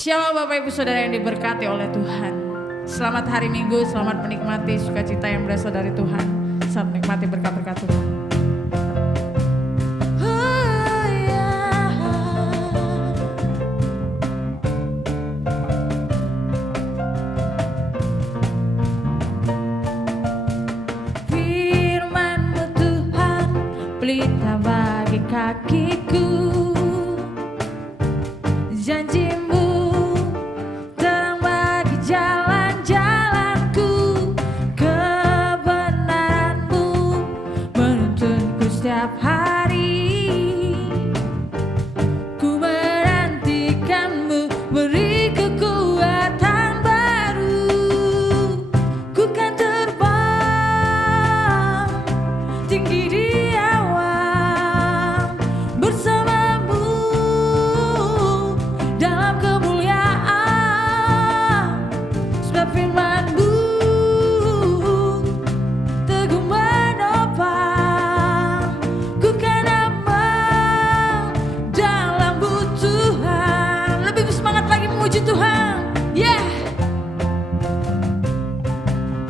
Shalom Bapak Ibu Saudara yang diberkati oleh Tuhan. Selamat hari Minggu, selamat menikmati sukacita yang berasal dari Tuhan. Selamat menikmati berkat-berkat Tuhan. Firman-Mu Tuhan, pelita bagi kakiku. Janji-Mu terang bagi jalan-jalanku. Kebenaran-Mu menuntunku setiap hari. Ku menantikan-Mu, beri kekuatan baru. Ku kan terbang tinggi di awan bersama-Mu dalam kemuliaan. Sebab firman-Mu teguh menopang. Ku kan aman dalam-Mu Tuhan. Lebih bersemangat lagi memuji Tuhan. Yeah.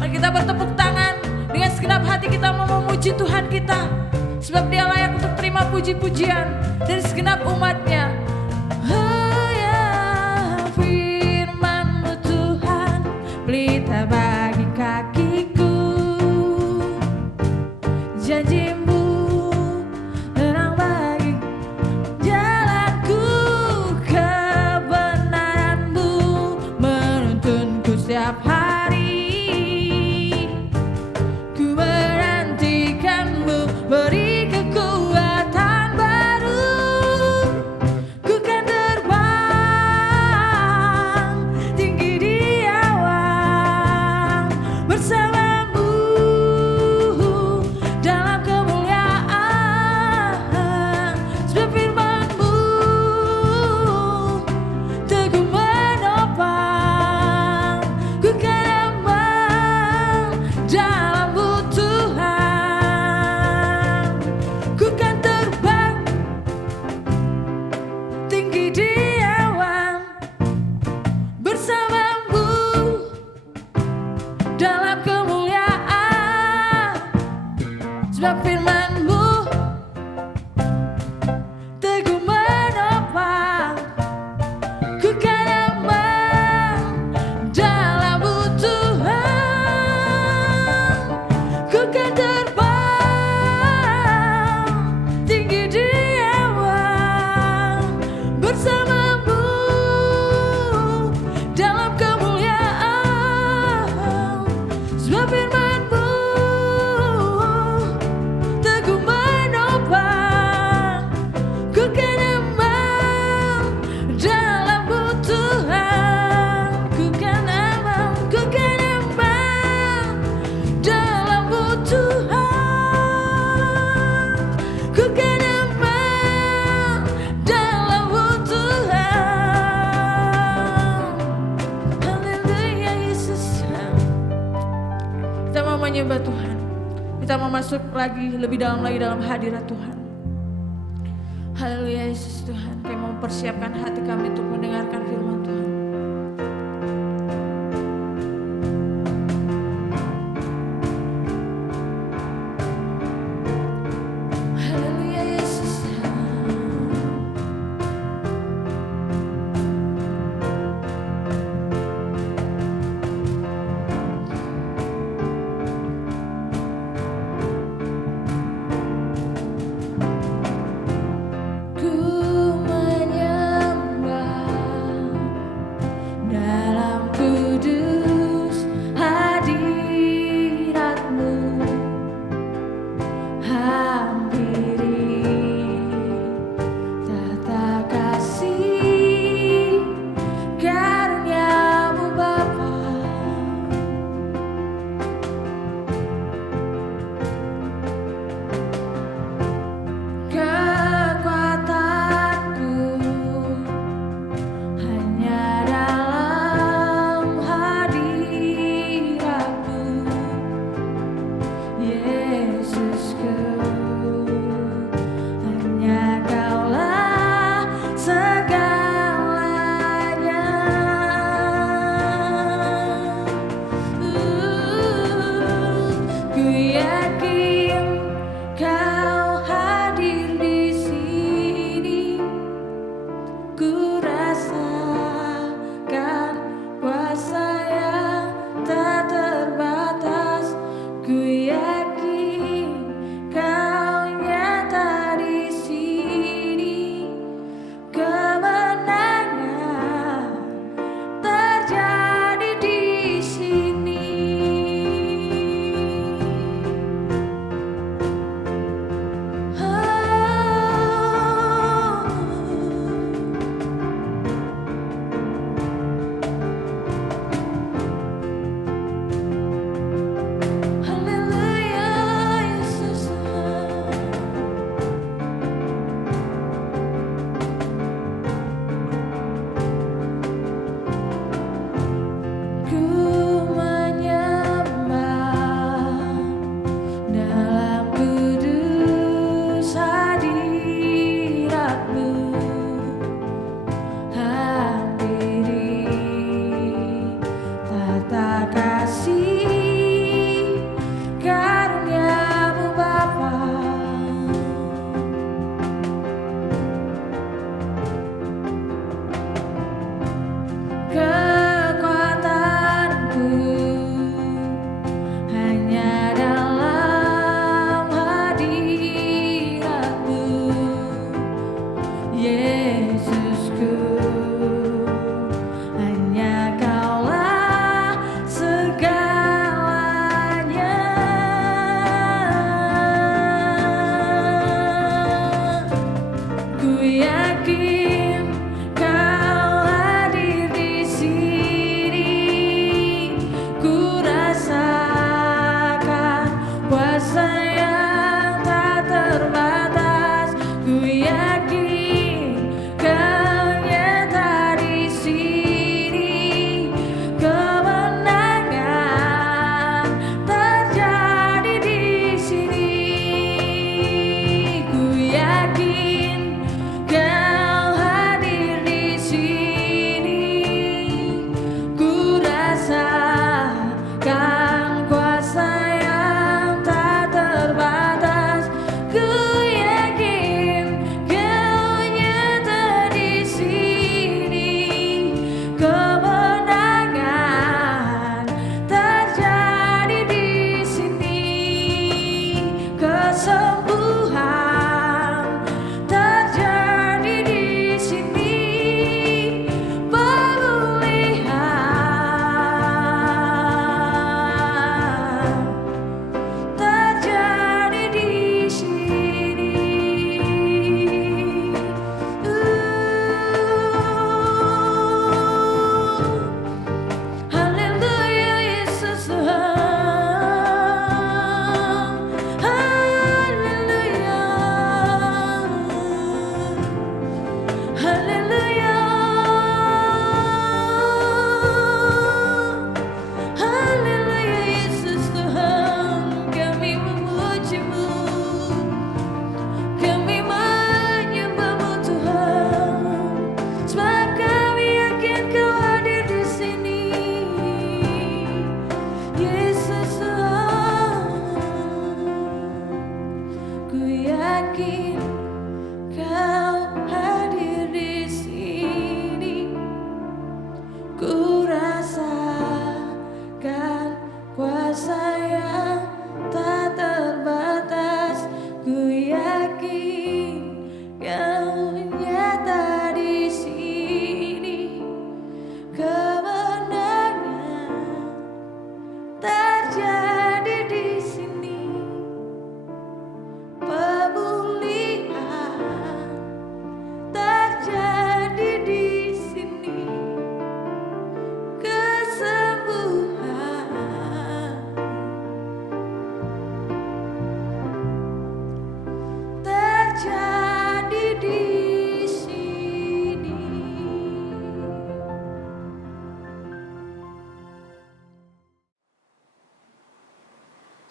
Mari kita bertepuk tangan dengan segenap hati, kita mau memuji Tuhan kita. Sebab Dia layak untuk terima puji-pujian dari segenap umat-Nya. Oh ya, firman-Mu Tuhan, pelita bagi kakiku. Janji-Mu terang bagi jalanku. Kebenaran-Mu menuntunku setiap hari. Ku menantikan-Mu, beri kekuatan baru. Ku kan terbang tinggi di awan bersama-Mu dalam kemuliaan. Sebab firman-Mu teguh menopang. Ku kan aman dalam-Mu Tuhan. Ku kan terbang tinggi di awan bersama-Mu dalam kemuliaan. Sebab firman-Mu teguh menopang. Ku kan aman dalam-Mu Tuhan. Ku kan terbang tinggi di awan bersama-Mu dalam kemuliaan. Sebab firman-Mu teguh menopang. Ku kan aman dalam-Mu Tuhan. Ku kan aman dalam-Mu Tuhan. Ku kan aman dalam-Mu Tuhan. Haleluya Yesus. Kita mau menyembah Tuhan. Kita mau masuk lagi lebih dalam lagi dalam hadirat Tuhan. Haleluya Yesus Tuhan. Kami mau mempersiapkan hati kami untuk mendengarkan firman Tuhan. Haleluya Yesus. Ku menyembah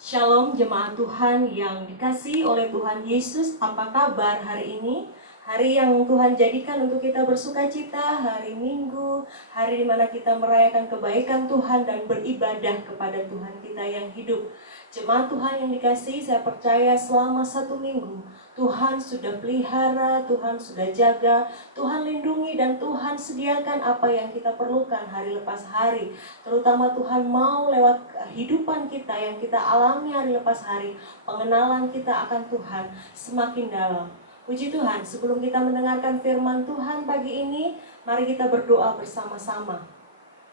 Shalom jemaat Tuhan yang dikasihi oleh Tuhan Yesus. Apa kabar hari ini? Hari yang Tuhan jadikan untuk kita bersuka cita, hari Minggu, hari di mana kita merayakan kebaikan Tuhan dan beribadah kepada Tuhan kita yang hidup. Jemaat Tuhan yang dikasihi, saya percaya selama 1 minggu Tuhan sudah pelihara, Tuhan sudah jaga, Tuhan lindungi, dan Tuhan sediakan apa yang kita perlukan hari lepas hari. Terutama Tuhan mau lewat kehidupan kita yang kita alami hari lepas hari, pengenalan kita akan Tuhan semakin dalam. Puji Tuhan, sebelum kita mendengarkan firman Tuhan pagi ini, mari kita berdoa bersama-sama.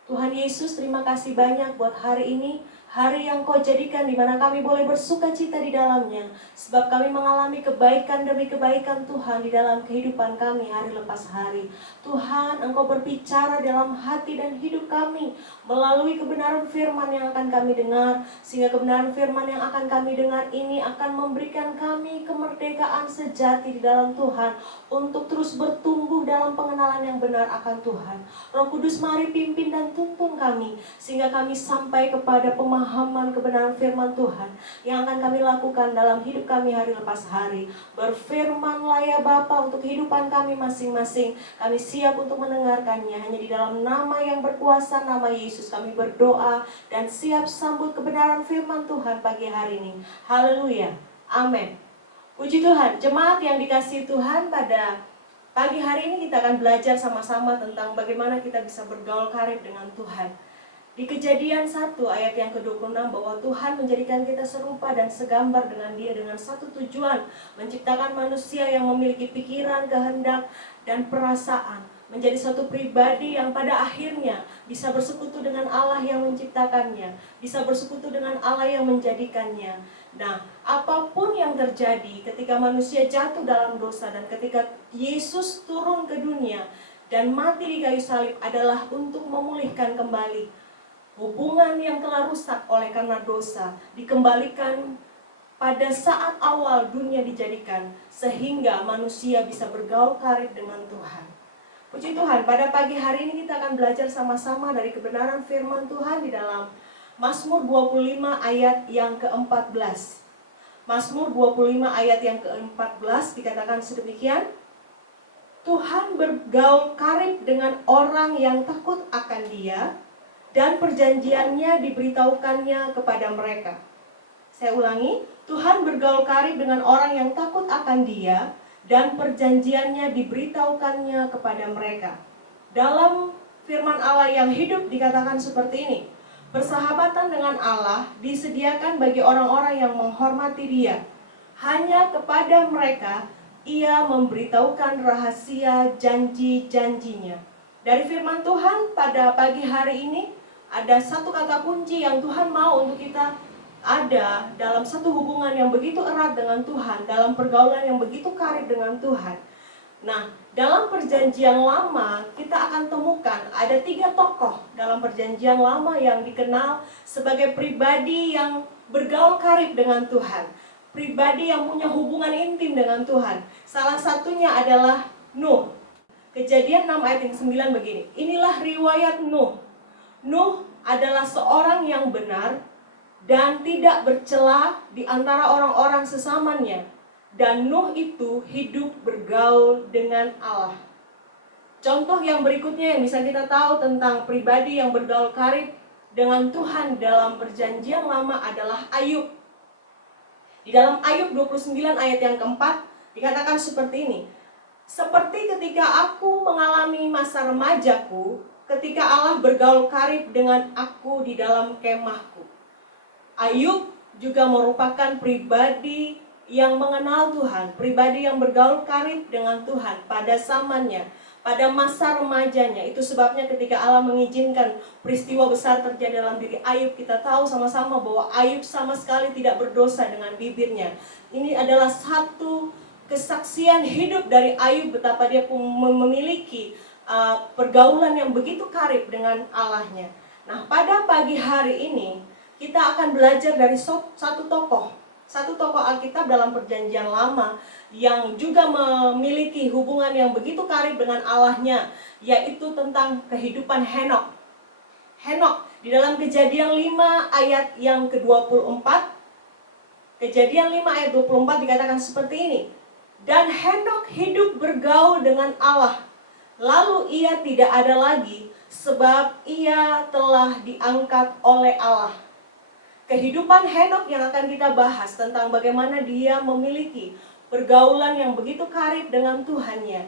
Tuhan Yesus, terima kasih banyak buat hari ini, hari yang Kau jadikan di mana kami boleh bersuka cita di dalamnya, sebab kami mengalami kebaikan demi kebaikan Tuhan di dalam kehidupan kami hari lepas hari. Tuhan, Engkau berbicara dalam hati dan hidup kami melalui kebenaran firman yang akan kami dengar, sehingga kebenaran firman yang akan kami dengar ini akan memberikan kami kemerdekaan sejati di dalam Tuhan untuk terus bertumbuh dalam pengenalan yang benar akan Tuhan. Roh Kudus, mari pimpin dan tuntun kami sehingga kami sampai kepada pemahaman kebenaran firman Tuhan yang akan kami lakukan dalam hidup kami hari lepas hari. Berfirmanlah ya Bapa untuk kehidupan kami masing-masing. Kami siap untuk mendengarkannya. Hanya di dalam nama yang berkuasa, nama Yesus, kami berdoa dan siap sambut kebenaran firman Tuhan pagi hari ini. Haleluya. Amin. Puji Tuhan. Jemaat yang dikasihi Tuhan, pada pagi hari ini kita akan belajar sama-sama tentang bagaimana kita bisa bergaul karib dengan Tuhan. Di Kejadian 1 ayat yang ke-26 bahwa Tuhan menjadikan kita serupa dan segambar dengan Dia dengan satu tujuan, menciptakan manusia yang memiliki pikiran, kehendak, dan perasaan, menjadi suatu pribadi yang pada akhirnya bisa bersekutu dengan Allah yang menciptakannya, bisa bersekutu dengan Allah yang menjadikannya. Nah, apapun yang terjadi ketika manusia jatuh dalam dosa dan ketika Yesus turun ke dunia dan mati di kayu salib adalah untuk memulihkan kembali hubungan yang telah rusak oleh karena dosa, dikembalikan pada saat awal dunia dijadikan, sehingga manusia bisa bergaul karib dengan Tuhan. Puji Tuhan, pada pagi hari ini kita akan belajar sama-sama dari kebenaran firman Tuhan di dalam Mazmur 25 ayat yang ke-14. Mazmur 25 ayat yang ke-14 dikatakan sedemikian: Tuhan bergaul karib dengan orang yang takut akan Dia, dan perjanjiannya diberitahukannya kepada mereka. Saya ulangi, Tuhan bergaul karib dengan orang yang takut akan Dia, dan perjanjiannya diberitahukannya kepada mereka. Dalam firman Allah yang hidup dikatakan seperti ini: persahabatan dengan Allah disediakan bagi orang-orang yang menghormati Dia. Hanya kepada mereka Ia memberitahukan rahasia janji-janjinya. Dari firman Tuhan pada pagi hari ini, ada satu kata kunci yang Tuhan mau untuk kita ada dalam satu hubungan yang begitu erat dengan Tuhan, dalam pergaulan yang begitu karib dengan Tuhan. Nah, dalam perjanjian lama kita akan temukan ada 3 tokoh dalam perjanjian lama yang dikenal sebagai pribadi yang bergaul karib dengan Tuhan, pribadi yang punya hubungan intim dengan Tuhan. Salah satunya adalah Nuh. Kejadian 6 ayat yang 9 begini: inilah riwayat Nuh. Nuh adalah seorang yang benar dan tidak bercela di antara orang-orang sesamanya. Dan Nuh itu hidup bergaul dengan Allah. Contoh yang berikutnya yang bisa kita tahu tentang pribadi yang bergaul karib dengan Tuhan dalam perjanjian lama adalah Ayub. Di dalam Ayub 29 ayat yang keempat dikatakan seperti ini: seperti ketika aku mengalami masa remajaku, ketika Allah bergaul karib dengan aku di dalam kemahku. Ayub juga merupakan pribadi yang mengenal Tuhan, pribadi yang bergaul karib dengan Tuhan pada zamannya, pada masa remajanya. Itu sebabnya ketika Allah mengizinkan peristiwa besar terjadi dalam diri Ayub, kita tahu sama-sama bahwa Ayub sama sekali tidak berdosa dengan bibirnya. Ini adalah satu kesaksian hidup dari Ayub betapa dia memiliki pergaulan yang begitu karib dengan Allahnya. Nah, pada pagi hari ini kita akan belajar dari satu tokoh Alkitab dalam perjanjian lama yang juga memiliki hubungan yang begitu karib dengan Allahnya, yaitu tentang kehidupan Henokh. Henokh di dalam Kejadian 5 ayat yang ke-24 Kejadian 5 ayat 24 dikatakan seperti ini. Dan Henok hidup bergaul dengan Allah, lalu ia tidak ada lagi, sebab ia telah diangkat oleh Allah. Kehidupan Henok yang akan kita bahas tentang bagaimana dia memiliki pergaulan yang begitu karib dengan Tuhannya.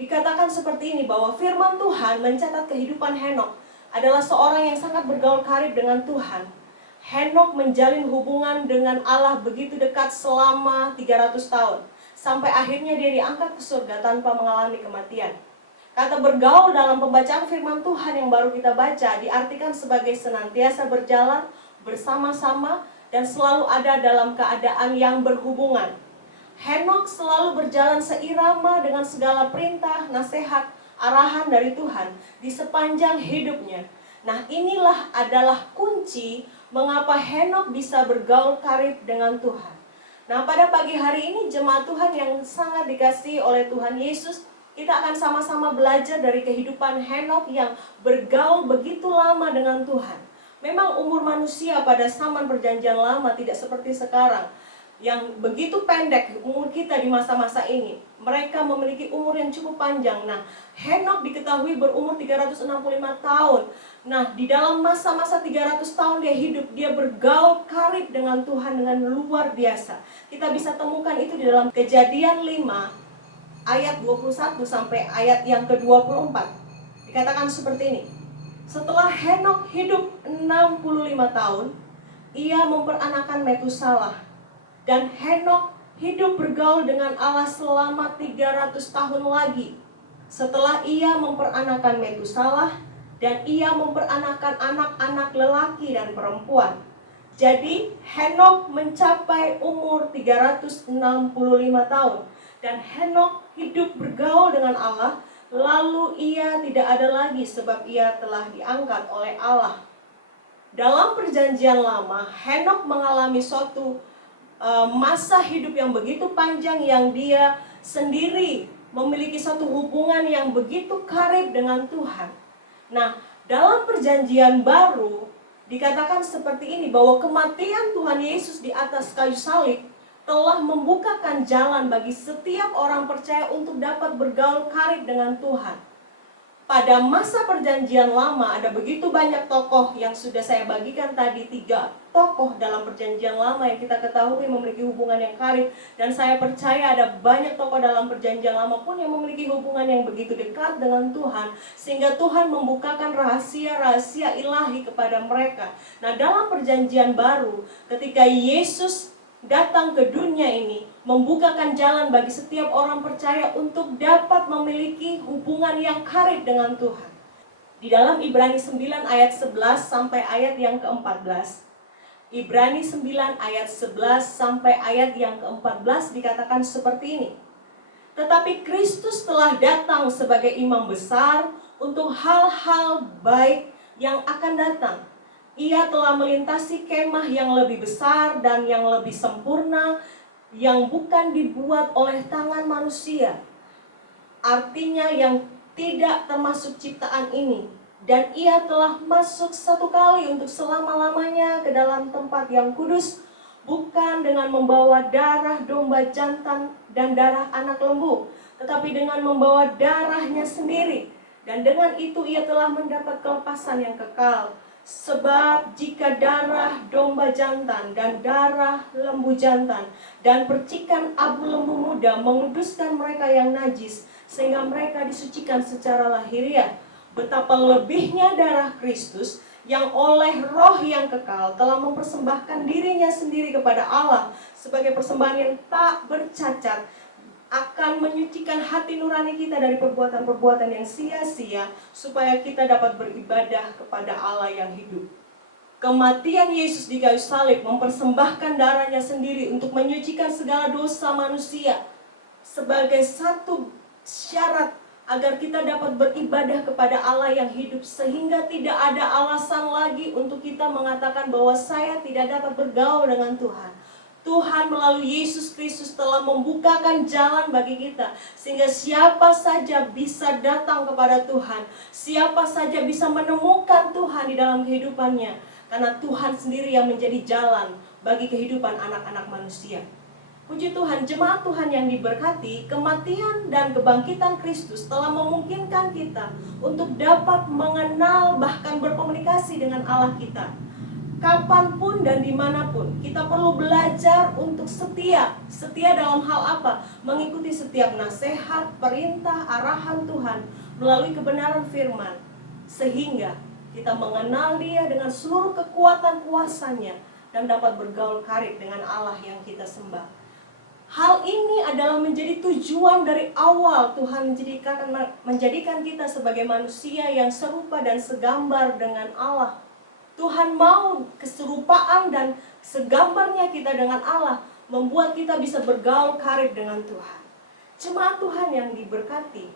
Dikatakan seperti ini, bahwa firman Tuhan mencatat kehidupan Henok adalah seorang yang sangat bergaul karib dengan Tuhan. Henok menjalin hubungan dengan Allah begitu dekat selama 300 tahun. Sampai akhirnya dia diangkat ke surga tanpa mengalami kematian. Kata bergaul dalam pembacaan firman Tuhan yang baru kita baca diartikan sebagai senantiasa berjalan bersama-sama dan selalu ada dalam keadaan yang berhubungan. Henok selalu berjalan seirama dengan segala perintah, nasihat, arahan dari Tuhan di sepanjang hidupnya. Nah, inilah adalah kunci mengapa Henok bisa bergaul karib dengan Tuhan. Nah, pada pagi hari ini jemaat Tuhan yang sangat dikasihi oleh Tuhan Yesus, kita akan sama-sama belajar dari kehidupan Henok yang bergaul begitu lama dengan Tuhan. Memang umur manusia pada zaman perjanjian lama tidak seperti sekarang, yang begitu pendek umur kita di masa-masa ini. Mereka memiliki umur yang cukup panjang. Nah, Henok diketahui berumur 365 tahun. Nah, di dalam masa-masa 300 tahun dia hidup, dia bergaul karib dengan Tuhan dengan luar biasa. Kita bisa temukan itu di dalam Kejadian 5 ayat 21 sampai ayat yang ke-24. Dikatakan seperti ini. Setelah Henok hidup 65 tahun, ia memperanakan Metusalah. Dan Henok hidup bergaul dengan Allah selama 300 tahun lagi. Setelah ia memperanakan Metusalah, dan ia memperanakan anak-anak lelaki dan perempuan. Jadi Henok mencapai umur 365 tahun. Dan Henok hidup bergaul dengan Allah, lalu ia tidak ada lagi sebab ia telah diangkat oleh Allah. Dalam perjanjian lama, Henok mengalami suatu masa hidup yang begitu panjang, yang dia sendiri memiliki satu hubungan yang begitu karib dengan Tuhan. Nah, dalam perjanjian baru dikatakan seperti ini, bahwa kematian Tuhan Yesus di atas kayu salib telah membukakan jalan bagi setiap orang percaya untuk dapat bergaul karib dengan Tuhan. Pada masa perjanjian lama ada begitu banyak tokoh yang sudah saya bagikan tadi, 3 tokoh dalam perjanjian lama yang kita ketahui memiliki hubungan yang karib. Dan saya percaya ada banyak tokoh dalam perjanjian lama pun yang memiliki hubungan yang begitu dekat dengan Tuhan, sehingga Tuhan membukakan rahasia-rahasia ilahi kepada mereka. Nah, dalam perjanjian baru, ketika Yesus datang ke dunia ini, membukakan jalan bagi setiap orang percaya untuk dapat memiliki hubungan yang karib dengan Tuhan. Di dalam Ibrani 9 ayat 11 sampai ayat yang ke-14. Ibrani 9 ayat 11 sampai ayat yang ke-14 dikatakan seperti ini. Tetapi Kristus telah datang sebagai imam besar untuk hal-hal baik yang akan datang. Ia telah melintasi kemah yang lebih besar dan yang lebih sempurna, yang bukan dibuat oleh tangan manusia. Artinya yang tidak termasuk ciptaan ini. Dan ia telah masuk satu kali untuk selama-lamanya ke dalam tempat yang kudus, bukan dengan membawa darah domba jantan dan darah anak lembu, tetapi dengan membawa darahnya sendiri. Dan dengan itu ia telah mendapat kelepasan yang kekal. Sebab jika darah domba jantan dan darah lembu jantan dan percikan abu lembu muda menguduskan mereka yang najis, sehingga mereka disucikan secara lahiriah, betapa lebihnya darah Kristus yang oleh roh yang kekal telah mempersembahkan dirinya sendiri kepada Allah sebagai persembahan yang tak bercacat, akan menyucikan hati nurani kita dari perbuatan-perbuatan yang sia-sia, supaya kita dapat beribadah kepada Allah yang hidup. Kematian Yesus di kayu salib mempersembahkan darahnya sendiri untuk menyucikan segala dosa manusia sebagai satu syarat agar kita dapat beribadah kepada Allah yang hidup, sehingga tidak ada alasan lagi untuk kita mengatakan bahwa saya tidak dapat bergaul dengan Tuhan. Tuhan melalui Yesus Kristus telah membukakan jalan bagi kita, sehingga siapa saja bisa datang kepada Tuhan, siapa saja bisa menemukan Tuhan di dalam kehidupannya, karena Tuhan sendiri yang menjadi jalan bagi kehidupan anak-anak manusia. Puji Tuhan, jemaat Tuhan yang diberkati, kematian dan kebangkitan Kristus telah memungkinkan kita untuk dapat mengenal bahkan berkomunikasi dengan Allah kita. Kapanpun dan dimanapun, kita perlu belajar untuk setia. Setia dalam hal apa? Mengikuti setiap nasihat, perintah, arahan Tuhan melalui kebenaran firman. Sehingga kita mengenal Dia dengan seluruh kekuatan kuasanya dan dapat bergaul karib dengan Allah yang kita sembah. Hal ini adalah menjadi tujuan dari awal Tuhan menjadikan kita sebagai manusia yang serupa dan segambar dengan Allah. Tuhan mau keserupaan dan segambarnya kita dengan Allah membuat kita bisa bergaul karib dengan Tuhan. Jemaat Tuhan yang diberkati,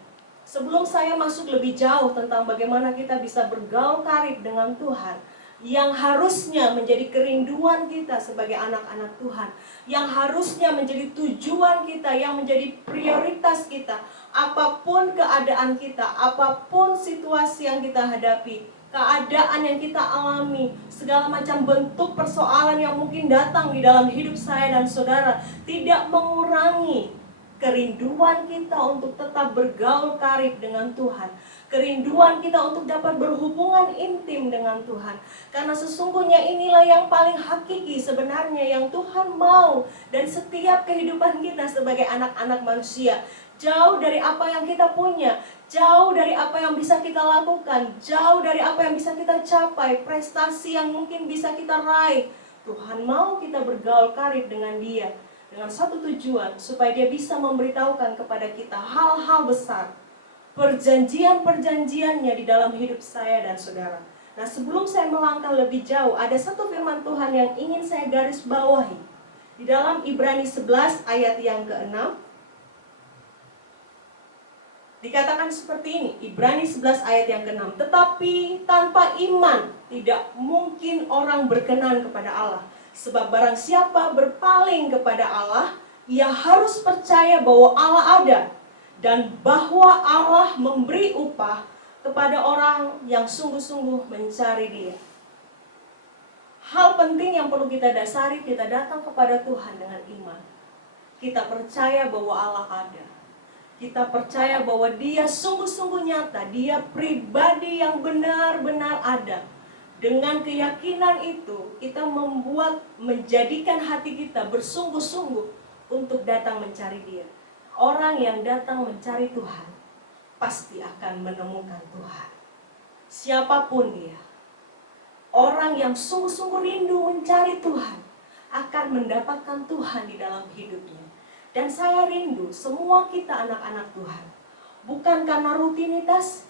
sebelum saya masuk lebih jauh tentang bagaimana kita bisa bergaul karib dengan Tuhan, yang harusnya menjadi kerinduan kita sebagai anak-anak Tuhan, yang harusnya menjadi tujuan kita, yang menjadi prioritas kita, apapun keadaan kita, apapun situasi yang kita hadapi, keadaan yang kita alami, segala macam bentuk persoalan yang mungkin datang di dalam hidup saya dan saudara, tidak mengurangi kerinduan kita untuk tetap bergaul karib dengan Tuhan. Kerinduan kita untuk dapat berhubungan intim dengan Tuhan. Karena sesungguhnya inilah yang paling hakiki sebenarnya yang Tuhan mau. Dan setiap kehidupan kita sebagai anak-anak manusia, jauh dari apa yang kita punya, jauh dari apa yang bisa kita lakukan, jauh dari apa yang bisa kita capai, prestasi yang mungkin bisa kita raih, Tuhan mau kita bergaul karib dengan Dia dengan satu tujuan, supaya Dia bisa memberitahukan kepada kita hal-hal besar, perjanjian-perjanjiannya di dalam hidup saya dan saudara. Nah, sebelum saya melangkah lebih jauh, ada satu firman Tuhan yang ingin saya garis bawahi. Di dalam Ibrani 11 ayat yang ke-6, dikatakan seperti ini, Ibrani 11 ayat yang ke-6. Tetapi tanpa iman tidak mungkin orang berkenan kepada Allah. Sebab barang siapa berpaling kepada Allah, ia harus percaya bahwa Allah ada, dan bahwa Allah memberi upah kepada orang yang sungguh-sungguh mencari Dia. Hal penting yang perlu kita dasari, kita datang kepada Tuhan dengan iman. Kita percaya bahwa Allah ada. Kita percaya bahwa Dia sungguh-sungguh nyata, Dia pribadi yang benar-benar ada. Dengan keyakinan itu, kita menjadikan hati kita bersungguh-sungguh untuk datang mencari Dia. Orang yang datang mencari Tuhan pasti akan menemukan Tuhan. Siapapun dia, orang yang sungguh-sungguh rindu mencari Tuhan akan mendapatkan Tuhan di dalam hidupnya. Dan saya rindu semua kita anak-anak Tuhan, bukan karena rutinitas,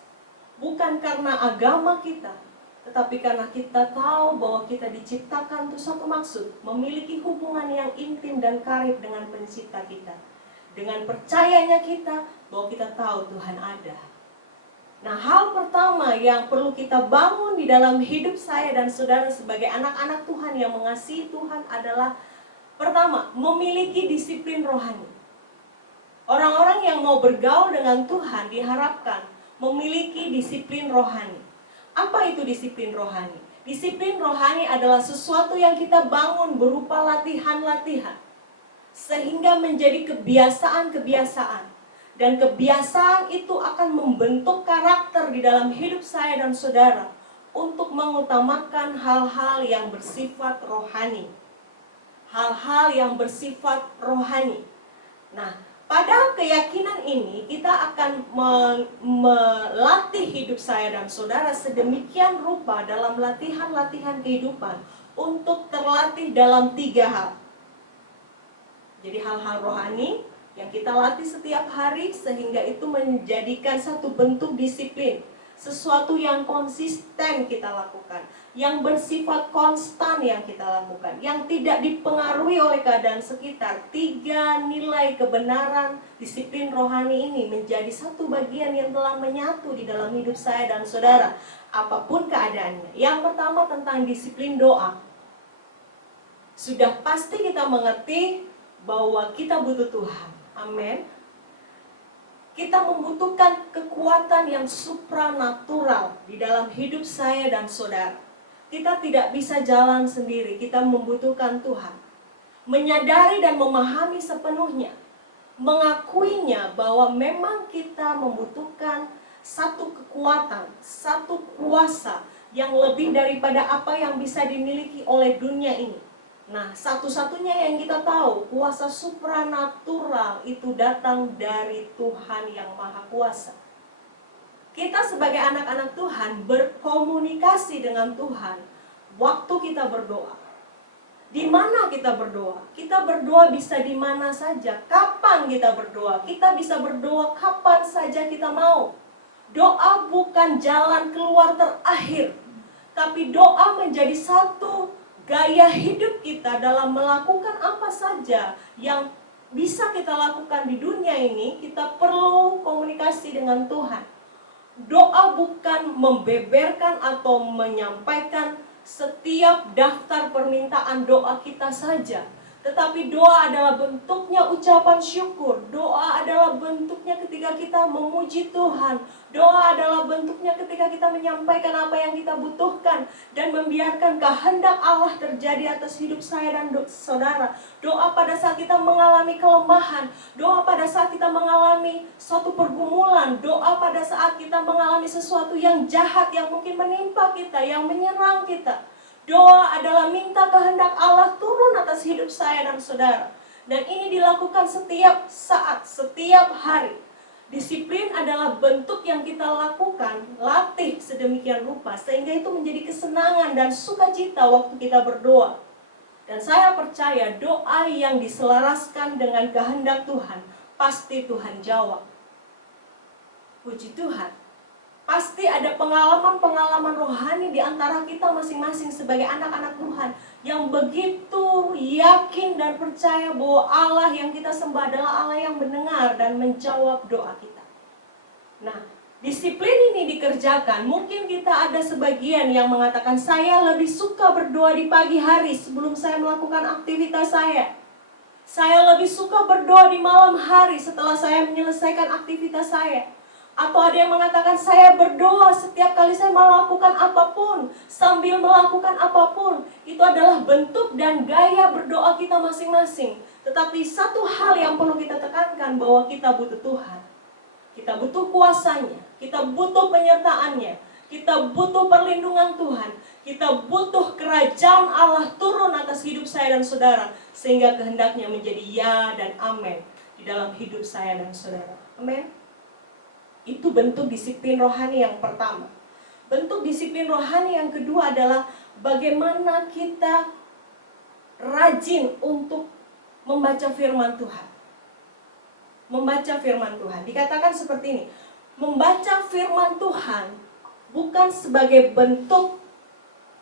bukan karena agama kita, tetapi karena kita tahu bahwa kita diciptakan untuk satu maksud, memiliki hubungan yang intim dan karib dengan pencipta kita. Dengan percayanya kita bahwa kita tahu Tuhan ada. Nah, hal pertama yang perlu kita bangun di dalam hidup saya dan saudara sebagai anak-anak Tuhan yang mengasihi Tuhan adalah, pertama, memiliki disiplin rohani. Orang-orang yang mau bergaul dengan Tuhan diharapkan memiliki disiplin rohani. Apa itu disiplin rohani? Disiplin rohani adalah sesuatu yang kita bangun berupa latihan-latihan, sehingga menjadi kebiasaan-kebiasaan. Dan kebiasaan itu akan membentuk karakter di dalam hidup saya dan saudara untuk mengutamakan hal-hal yang bersifat rohani. Hal-hal yang bersifat rohani. Nah, pada keyakinan ini kita akan melatih hidup saya dan saudara sedemikian rupa dalam latihan-latihan kehidupan untuk terlatih dalam 3 hal. Jadi hal-hal rohani yang kita latih setiap hari sehingga itu menjadikan satu bentuk disiplin, sesuatu yang konsisten kita lakukan, yang bersifat konstan yang kita lakukan, yang tidak dipengaruhi oleh keadaan sekitar. 3 nilai kebenaran disiplin rohani ini menjadi satu bagian yang telah menyatu di dalam hidup saya dan saudara, apapun keadaannya. Yang pertama tentang disiplin doa. Sudah pasti kita mengerti bahwa kita butuh Tuhan. Amin. Kita membutuhkan kekuatan yang supranatural di dalam hidup saya dan saudara. kita tidak bisa jalan sendiri, kita membutuhkan Tuhan. Menyadari dan memahami sepenuhnya, mengakuinya bahwa memang kita membutuhkan satu kekuatan, satu kuasa yang lebih daripada apa yang bisa dimiliki oleh dunia ini. Nah, satu-satunya yang kita tahu, kuasa supranatural itu datang dari Tuhan yang Maha Kuasa. Kita sebagai anak-anak Tuhan berkomunikasi dengan Tuhan waktu kita berdoa. Di mana kita berdoa? Kita berdoa bisa di mana saja. Kapan kita berdoa? Kita bisa berdoa kapan saja kita mau. Doa bukan jalan keluar terakhir, tapi doa menjadi satu gaya hidup kita dalam melakukan apa saja yang bisa kita lakukan di dunia ini. Kita perlu komunikasi dengan Tuhan. Doa bukan membeberkan atau menyampaikan setiap daftar permintaan doa kita saja, tetapi doa adalah bentuknya ucapan syukur. Doa adalah bentuknya ketika kita memuji Tuhan. Doa adalah bentuknya ketika kita menyampaikan apa yang kita butuhkan dan membiarkan kehendak Allah terjadi atas hidup saya dan saudara. Doa pada saat kita mengalami kelemahan. Doa pada saat kita mengalami suatu pergumulan. Doa pada saat kita mengalami sesuatu yang jahat yang mungkin menimpa kita, yang menyerang kita. Doa adalah minta kehendak Allah turun atas hidup saya dan saudara. Dan ini dilakukan setiap saat, setiap hari. Disiplin adalah bentuk yang kita lakukan, latih sedemikian rupa, sehingga itu menjadi kesenangan dan sukacita waktu kita berdoa. Dan saya percaya doa yang diselaraskan dengan kehendak Tuhan, pasti Tuhan jawab. Puji Tuhan. Pasti ada pengalaman-pengalaman rohani di antara kita masing-masing sebagai anak-anak Tuhan yang begitu yakin dan percaya bahwa Allah yang kita sembah adalah Allah yang mendengar dan menjawab doa kita. Nah, disiplin ini dikerjakan. Mungkin kita ada sebagian yang mengatakan, saya lebih suka berdoa di pagi hari sebelum saya melakukan aktivitas saya. Saya lebih suka berdoa di malam hari setelah saya menyelesaikan aktivitas saya. Atau ada yang mengatakan, saya berdoa setiap kali saya melakukan apapun, sambil melakukan apapun. Itu adalah bentuk dan gaya berdoa kita masing-masing. Tetapi satu hal yang perlu kita tekankan, bahwa kita butuh Tuhan. Kita butuh kuasanya, kita butuh penyertaannya, kita butuh perlindungan Tuhan, kita butuh kerajaan Allah turun atas hidup saya dan saudara, sehingga kehendaknya menjadi ya dan amin di dalam hidup saya dan saudara. Amin. Itu bentuk disiplin rohani yang pertama. Bentuk disiplin rohani yang kedua adalah bagaimana kita rajin untuk membaca firman Tuhan. Membaca firman Tuhan. Dikatakan seperti ini, membaca firman Tuhan bukan sebagai bentuk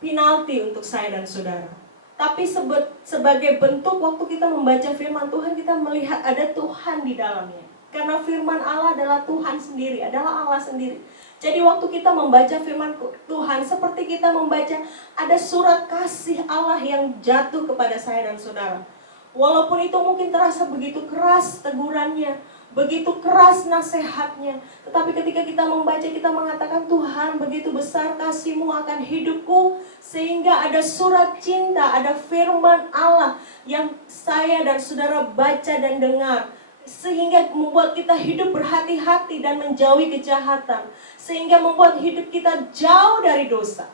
penalti untuk saya dan saudara, tapi sebagai bentuk waktu kita membaca firman Tuhan, kita melihat ada Tuhan di dalamnya. Karena firman Allah adalah Tuhan sendiri, adalah Allah sendiri. Jadi waktu kita membaca firman Tuhan, seperti kita membaca ada surat kasih Allah yang jatuh kepada saya dan saudara. Walaupun itu mungkin terasa begitu keras tegurannya, begitu keras nasihatnya, tetapi ketika kita membaca, kita mengatakan, Tuhan, begitu besar kasih-Mu akan hidupku, sehingga ada surat cinta, ada firman Allah yang saya dan saudara baca dan dengar, sehingga membuat kita hidup berhati-hati dan menjauhi kejahatan, sehingga membuat hidup kita jauh dari dosa.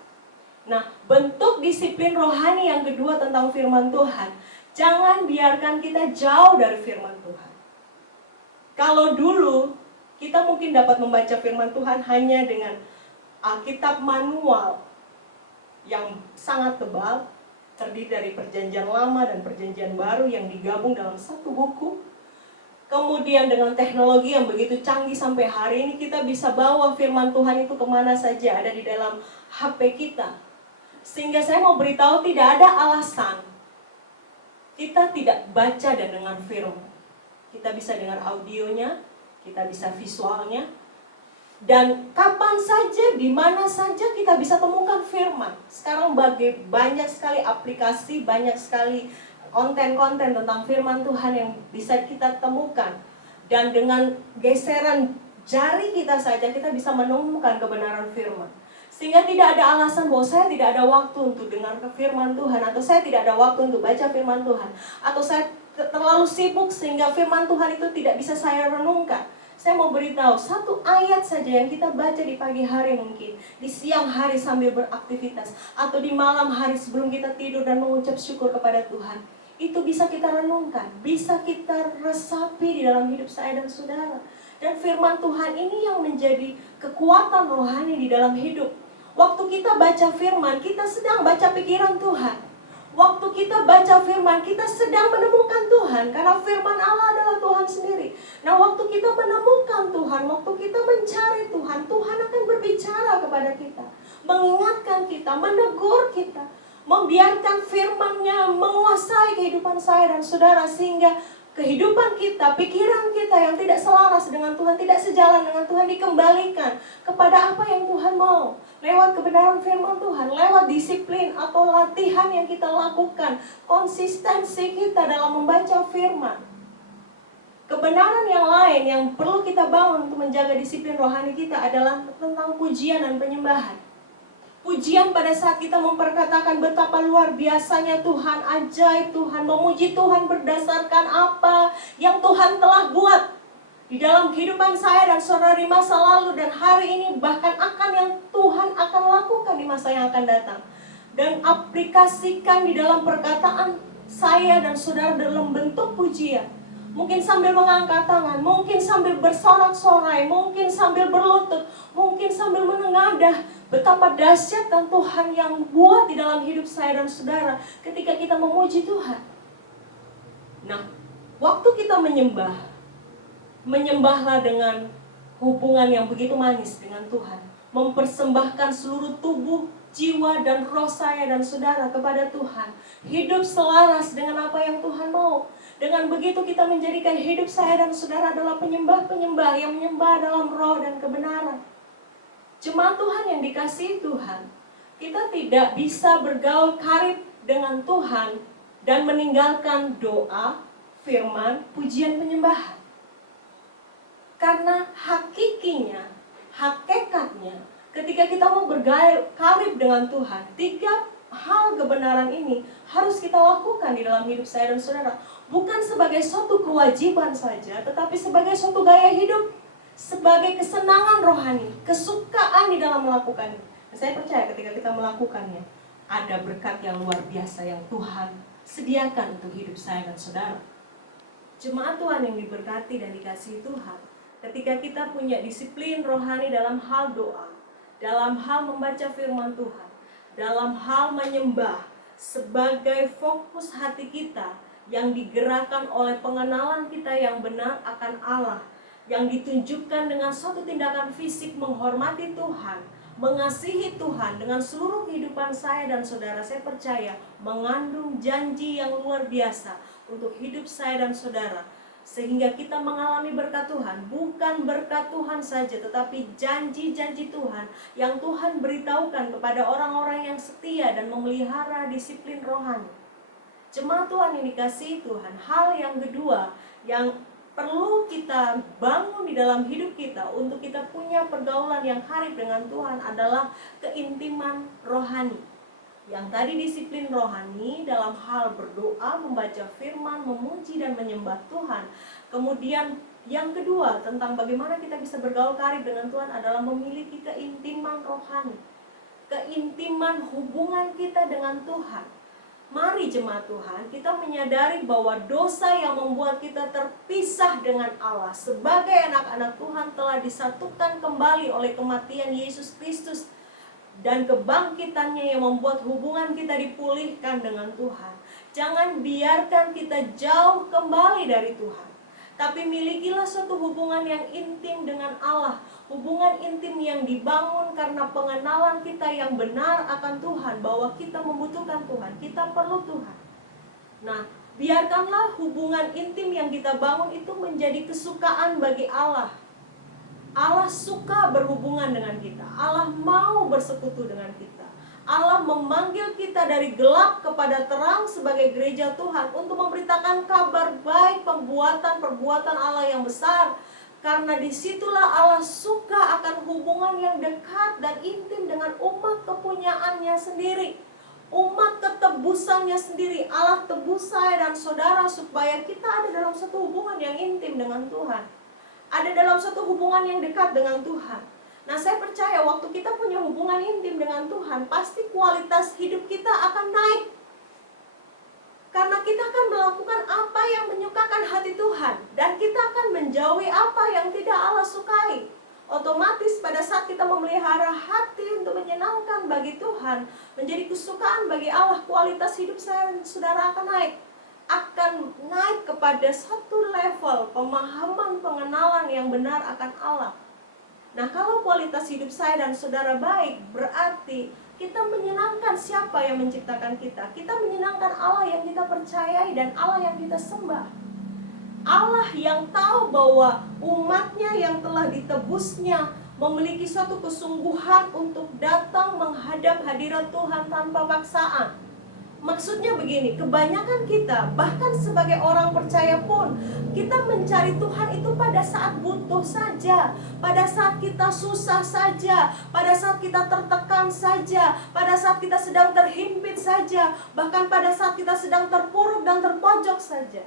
Nah, bentuk disiplin rohani yang kedua tentang firman Tuhan, jangan biarkan kita jauh dari firman Tuhan. Kalau dulu kita mungkin dapat membaca firman Tuhan hanya dengan Alkitab manual yang sangat tebal, terdiri dari Perjanjian Lama dan Perjanjian Baru yang digabung dalam satu buku. Kemudian dengan teknologi yang begitu canggih sampai hari ini, kita bisa bawa firman Tuhan itu kemana saja, ada di dalam HP kita. Sehingga saya mau beritahu, tidak ada alasan kita tidak baca dan dengar firman. Kita bisa dengar audionya, kita bisa visualnya, dan kapan saja, di mana saja kita bisa temukan firman. Sekarang banyak sekali aplikasi, banyak sekali konten-konten tentang firman Tuhan yang bisa kita temukan. Dan dengan geseran jari kita saja, kita bisa menemukan kebenaran firman. Sehingga tidak ada alasan bahwa saya tidak ada waktu untuk dengar firman Tuhan, atau saya tidak ada waktu untuk baca firman Tuhan, atau saya terlalu sibuk sehingga firman Tuhan itu tidak bisa saya renungkan. Saya mau beritahu satu ayat saja yang kita baca di pagi hari, mungkin di siang hari sambil beraktivitas, atau di malam hari sebelum kita tidur dan mengucap syukur kepada Tuhan, itu bisa kita renungkan, bisa kita resapi di dalam hidup saya dan saudara. Dan firman Tuhan ini yang menjadi kekuatan rohani di dalam hidup. Waktu kita baca firman, kita sedang baca pikiran Tuhan. Waktu kita baca firman, kita sedang menemukan Tuhan. Karena firman Allah adalah Tuhan sendiri. Nah, waktu kita menemukan Tuhan, waktu kita mencari Tuhan, Tuhan akan berbicara kepada kita, mengingatkan kita, menegur kita, membiarkan firman-Nya menguasai kehidupan saya dan saudara, sehingga kehidupan kita, pikiran kita yang tidak selaras dengan Tuhan, tidak sejalan dengan Tuhan, dikembalikan kepada apa yang Tuhan mau. Lewat kebenaran firman Tuhan, lewat disiplin atau latihan yang kita lakukan, konsistensi kita dalam membaca firman. Kebenaran yang lain yang perlu kita bangun untuk menjaga disiplin rohani kita adalah tentang pujian dan penyembahan. Pujian pada saat kita memperkatakan betapa luar biasanya Tuhan, ajaib Tuhan, memuji Tuhan berdasarkan apa yang Tuhan telah buat di dalam kehidupan saya dan saudara di masa lalu dan hari ini, bahkan akan yang Tuhan akan lakukan di masa yang akan datang. Dan aplikasikan di dalam perkataan saya dan saudara dalam bentuk pujian. Mungkin sambil mengangkat tangan, mungkin sambil bersorak-sorai, mungkin sambil berlutut, mungkin sambil menengadah betapa dahsyat dan Tuhan yang buat di dalam hidup saya dan saudara ketika kita memuji Tuhan. Nah, waktu kita menyembahlah dengan hubungan yang begitu manis dengan Tuhan. Mempersembahkan seluruh tubuh, jiwa, dan roh saya dan saudara kepada Tuhan. Hidup selaras dengan apa yang Tuhan mau. Dengan begitu kita menjadikan hidup saya dan saudara adalah penyembah-penyembah yang menyembah dalam roh dan kebenaran. Jemaat Tuhan yang dikasihi Tuhan, kita tidak bisa bergaul karib dengan Tuhan dan meninggalkan doa, firman, pujian, penyembahan. Karena hakikatnya, ketika kita mau bergaul karib dengan Tuhan, 3 hal kebenaran ini harus kita lakukan di dalam hidup saya dan saudara. Bukan sebagai suatu kewajiban saja, tetapi sebagai suatu gaya hidup, sebagai kesenangan rohani, kesukaan di dalam melakukannya. Dan saya percaya ketika kita melakukannya, ada berkat yang luar biasa yang Tuhan sediakan untuk hidup saya dan saudara. Jemaat Tuhan yang diberkati dan dikasihi Tuhan, ketika kita punya disiplin rohani dalam hal doa, dalam hal membaca firman Tuhan, dalam hal menyembah, sebagai fokus hati kita yang digerakkan oleh pengenalan kita yang benar akan Allah, yang ditunjukkan dengan suatu tindakan fisik menghormati Tuhan, mengasihi Tuhan dengan seluruh kehidupan saya dan saudara, saya percaya mengandung janji yang luar biasa untuk hidup saya dan saudara. Sehingga kita mengalami berkat Tuhan, bukan berkat Tuhan saja, tetapi janji-janji Tuhan yang Tuhan beritahukan kepada orang-orang yang setia dan memelihara disiplin rohani. Jemaat Tuhan yang dikasihi Tuhan, hal yang kedua yang perlu kita bangun di dalam hidup kita untuk kita punya pergaulan yang karib dengan Tuhan adalah keintiman rohani. Yang tadi disiplin rohani dalam hal berdoa, membaca firman, memuji dan menyembah Tuhan. Kemudian yang kedua tentang bagaimana kita bisa bergaul karib dengan Tuhan adalah memiliki keintiman rohani. Keintiman hubungan kita dengan Tuhan. Mari jemaat Tuhan, kita menyadari bahwa dosa yang membuat kita terpisah dengan Allah sebagai anak-anak Tuhan telah disatukan kembali oleh kematian Yesus Kristus dan kebangkitannya yang membuat hubungan kita dipulihkan dengan Tuhan. Jangan biarkan kita jauh kembali dari Tuhan, tapi milikilah suatu hubungan yang intim dengan Allah. Hubungan intim yang dibangun karena pengenalan kita yang benar akan Tuhan, bahwa kita membutuhkan Tuhan, kita perlu Tuhan. Nah, biarkanlah hubungan intim yang kita bangun itu menjadi kesukaan bagi Allah. Allah suka berhubungan dengan kita. Allah mau bersekutu dengan kita. Allah memanggil kita dari gelap kepada terang sebagai gereja Tuhan untuk memberitakan kabar baik perbuatan Allah yang besar, Karena disitulah Allah suka akan hubungan yang dekat dan intim dengan umat kepunyaannya sendiri, umat ketebusannya sendiri. Allah tebus saya dan saudara supaya kita ada dalam satu hubungan yang intim dengan Tuhan, ada dalam satu hubungan yang dekat dengan Tuhan. Nah, saya percaya waktu kita punya hubungan intim dengan Tuhan, pasti kualitas hidup kita akan naik. Karena kita akan melakukan apa yang menyukakan hati Tuhan, dan kita akan menjauhi apa yang tidak Allah sukai. Otomatis pada saat kita memelihara hati untuk menyenangkan bagi Tuhan, menjadi kesukaan bagi Allah, kualitas hidup saya dan saudara akan naik. Akan naik kepada satu level pemahaman pengenalan yang benar akan Allah. Nah, kalau kualitas hidup saya dan saudara baik, berarti kita menyenangkan siapa yang menciptakan kita. Kita menyenangkan Allah yang kita percayai dan Allah yang kita sembah. Allah yang tahu bahwa umatnya yang telah ditebusnya memiliki suatu kesungguhan untuk datang menghadap hadirat Tuhan tanpa paksaan. Maksudnya begini, kebanyakan kita, bahkan sebagai orang percaya pun, kita mencari Tuhan itu pada saat butuh saja, pada saat kita susah saja, pada saat kita tertekan saja, pada saat kita sedang terhimpit saja, bahkan pada saat kita sedang terpuruk dan terpojok saja.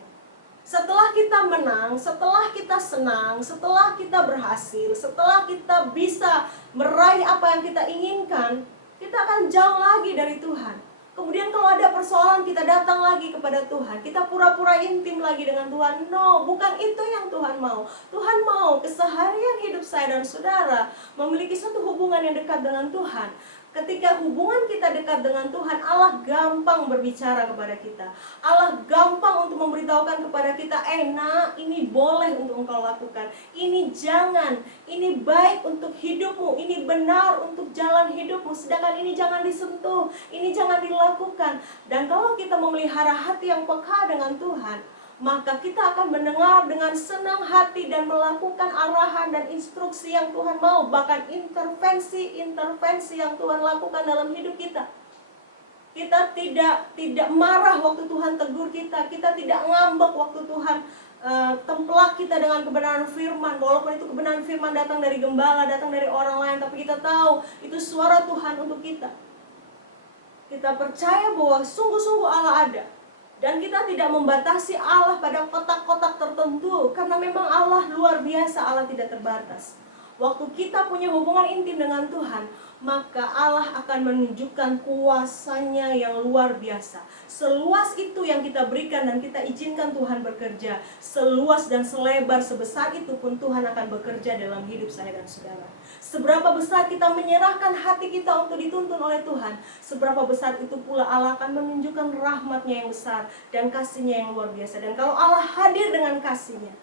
Setelah kita menang, setelah kita senang, setelah kita berhasil, setelah kita bisa meraih apa yang kita inginkan, kita akan jauh lagi dari Tuhan. Kemudian kalau ada persoalan, kita datang lagi kepada Tuhan, kita pura-pura intim lagi dengan Tuhan. No, bukan itu yang Tuhan mau. Tuhan mau keseharian hidup saya dan saudara memiliki suatu hubungan yang dekat dengan Tuhan. Ketika hubungan kita dekat dengan Tuhan, Allah gampang berbicara kepada kita. Allah gampang untuk memberitahukan kepada kita, nak, ini boleh untuk engkau lakukan, ini jangan, ini baik untuk hidupmu, ini benar untuk jalan hidupmu, sedangkan ini jangan disentuh, ini jangan dilakukan. Dan kalau kita memelihara hati yang peka dengan Tuhan, maka kita akan mendengar dengan senang hati dan melakukan arahan dan instruksi yang Tuhan mau. Bahkan intervensi yang Tuhan lakukan dalam hidup kita. Kita tidak marah waktu Tuhan tegur kita. Kita tidak ngambek waktu Tuhan templak kita dengan kebenaran firman. Walaupun itu kebenaran firman datang dari gembala, datang dari orang lain, tapi kita tahu itu suara Tuhan untuk kita. Kita percaya bahwa sungguh-sungguh Allah ada. Dan kita tidak membatasi Allah pada kotak-kotak tertentu, karena memang Allah luar biasa, Allah tidak terbatas. Waktu kita punya hubungan intim dengan Tuhan, maka Allah akan menunjukkan kuasanya yang luar biasa. Seluas itu yang kita berikan dan kita izinkan Tuhan bekerja, seluas dan selebar sebesar itu pun Tuhan akan bekerja dalam hidup saya dan saudara. Seberapa besar kita menyerahkan hati kita untuk dituntun oleh Tuhan, seberapa besar itu pula Allah akan menunjukkan rahmatnya yang besar dan kasihnya yang luar biasa. Dan kalau Allah hadir dengan kasihnya,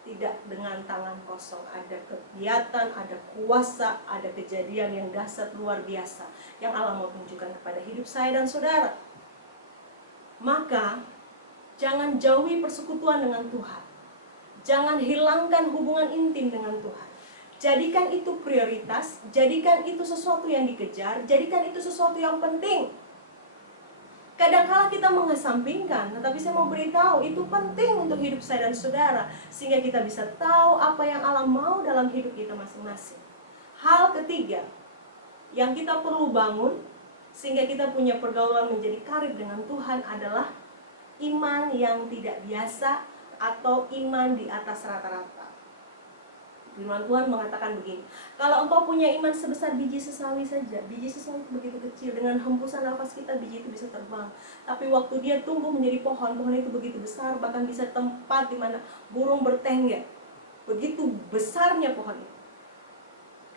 tidak dengan tangan kosong, ada kegiatan, ada kuasa, ada kejadian yang dahsyat luar biasa yang Allah mau tunjukkan kepada hidup saya dan saudara. Maka jangan jauhi persekutuan dengan Tuhan. Jangan hilangkan hubungan intim dengan Tuhan. Jadikan itu prioritas, jadikan itu sesuatu yang dikejar, jadikan itu sesuatu yang penting. Kadang-kala kita mengesampingkan, tetapi saya mau beritahu itu penting untuk hidup saya dan saudara, sehingga kita bisa tahu apa yang Allah mau dalam hidup kita masing-masing. Hal ketiga yang kita perlu bangun sehingga kita punya pergaulan menjadi karib dengan Tuhan adalah iman yang tidak biasa atau iman di atas rata-rata. Firman Tuhan mengatakan begini, kalau engkau punya iman sebesar biji sesawi saja, biji sesawi itu begitu kecil, dengan hembusan nafas kita biji itu bisa terbang. Tapi waktu dia tumbuh menjadi pohon, pohon itu begitu besar, bahkan bisa tempat di mana burung bertengger. Begitu besarnya pohon itu.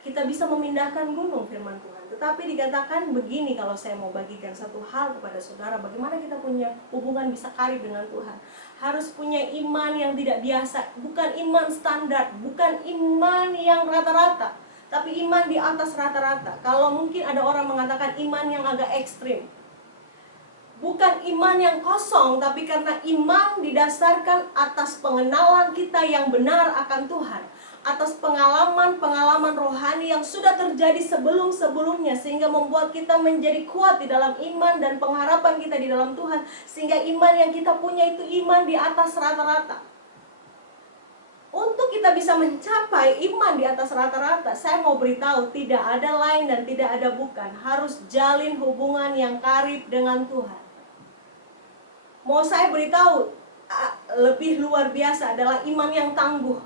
Kita bisa memindahkan gunung, firman Tuhan. Tetapi dikatakan begini, kalau saya mau bagikan satu hal kepada saudara, bagaimana kita punya hubungan bisa karib dengan Tuhan. Harus punya iman yang tidak biasa, bukan iman standar, bukan iman yang rata-rata, tapi iman di atas rata-rata. Kalau mungkin ada orang mengatakan iman yang agak ekstrim, bukan iman yang kosong, tapi karena iman didasarkan atas pengenalan kita yang benar akan Tuhan, atas pengalaman-pengalaman rohani yang sudah terjadi sebelum-sebelumnya, sehingga membuat kita menjadi kuat di dalam iman dan pengharapan kita di dalam Tuhan, sehingga iman yang kita punya itu iman di atas rata-rata. Untuk kita bisa mencapai iman di atas rata-rata, saya mau beritahu, tidak ada lain dan tidak ada bukan. Harus jalin hubungan yang karib dengan Tuhan. Mau saya beritahu, lebih luar biasa adalah iman yang tangguh.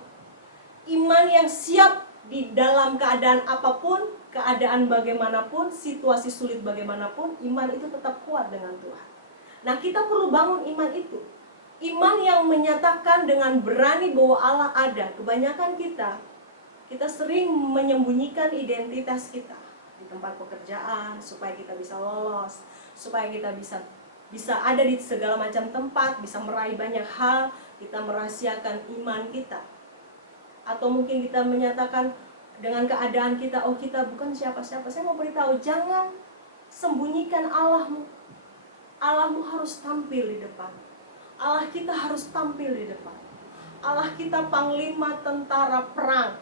Iman yang siap di dalam keadaan apapun, keadaan bagaimanapun, situasi sulit bagaimanapun, iman itu tetap kuat dengan Tuhan. Nah, kita perlu bangun iman itu. Iman yang menyatakan dengan berani bahwa Allah ada. Kebanyakan kita sering menyembunyikan identitas kita di tempat pekerjaan supaya kita bisa lolos, supaya kita bisa ada di segala macam tempat, bisa meraih banyak hal. Kita merahasiakan iman kita. Atau mungkin kita menyatakan dengan keadaan kita, oh kita bukan siapa-siapa. Saya mau beritahu, jangan sembunyikan Allahmu. Allahmu harus tampil di depan. Allah kita harus tampil di depan. Allah kita panglima tentara perang.